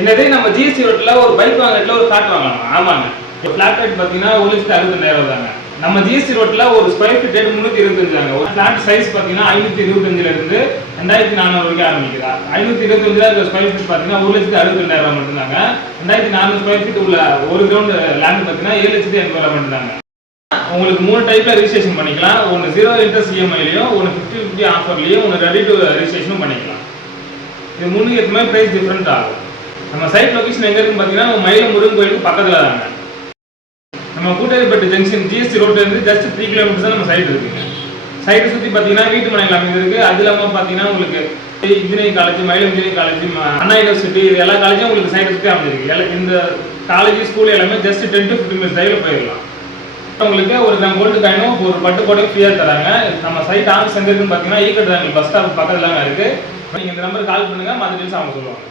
என்னது நம்ம ஜிஎஸ்டி ரோட்ல ஒரு பைக் வாங்கறதுல ஒரு ஃபிளாட் வாங்கலாம். ஆமாங்க. ஃபிளாட் ரேட் பார்த்தீங்கன்னா 1,62,000 தாங்க. நம்ம ஜிஎஸ்டி ரோட்ல ஒரு ஸ்கொயர் ஃபீட் ரேட் 325 தாங்க. ஒரு ஃபிளாட் சைஸ் பார்த்தீங்கன்னா 525ல இருந்து 2400 வரைக்கும் ஆரம்பிக்குதா. 525ல இருக்க ஸ்கொயர் ஃபீட் பார்த்தீங்கன்னா 1,62,000 மட்டும்தாங்க. 2400 ஸ்கொயர் ஃபீட் உள்ள ஒரு கிரவுண்ட் லேண்ட் பார்த்தீங்கன்னா 7,80,000 மட்டும்தாங்க. உங்களுக்கு 3 டைப்ல ரெஜிஸ்ட்ரேஷன் பண்ணிக்கலாம். ஒன்று 0 இன்ட்ரெஸ்ட் இஎம்ஐலையும், ஒன்று 50/50 ஆஃபர்லையும், ஒன்று ரெடி டு ரெஜிஸ்ட்ரேஷனும் பண்ணிக்கலாம். இது 3 ஏற்ற மாதிரி ப்ரைஸ் டிஃப்ரெண்ட் ஆகும். நம்ம சைட் லொகேஷன் எங்க இருக்குன்னு பார்த்தீங்கன்னா மயிலம் முருகன் கோயிலுக்கு பக்கத்துல தாங்க. நம்ம கூட்டேரிப்பட்டு ஜங்ஷன் ஜிஎஸ்டி ரோட்ல இருந்து ஜஸ்ட் 3 கிலோமீட்டர்ஸ் தான் நம்ம சைட் இருக்குங்க. சைட்டை சுற்றி பார்த்தீங்கன்னா வீட்டு மனைகள் அமைந்திருக்கு. அது இல்லாமல் பார்த்தீங்கன்னா உங்களுக்கு engineering college, Mayilam engineering college, Anna university, எல்லா காலேஜும் உங்களுக்கு சைட்டை சுற்றி அமைஞ்சிருக்கு. இந்த காலேஜ் ஸ்கூல் எல்லாமே ஜஸ்ட் 10 to 15 minutes டைவில் போயிடலாம். உங்களுக்கு ஒரு கிராம் கோல்டு காயினும் ஒரு பட்டு கோடையும் ஃப்ரீயாக தராங்க. நம்ம சைட் ஆஃபீஸ் எங்க இருக்குன்னு பார்த்தீங்கன்னா ஈக்கட் பஸ் ஸ்டாப் பக்கத்துல இருக்கு. நீங்கள் இந்த நம்பருக்கு கால் பண்ணுங்க, மற்ற டீல்ஸ் அவங்க சொல்லுவாங்க.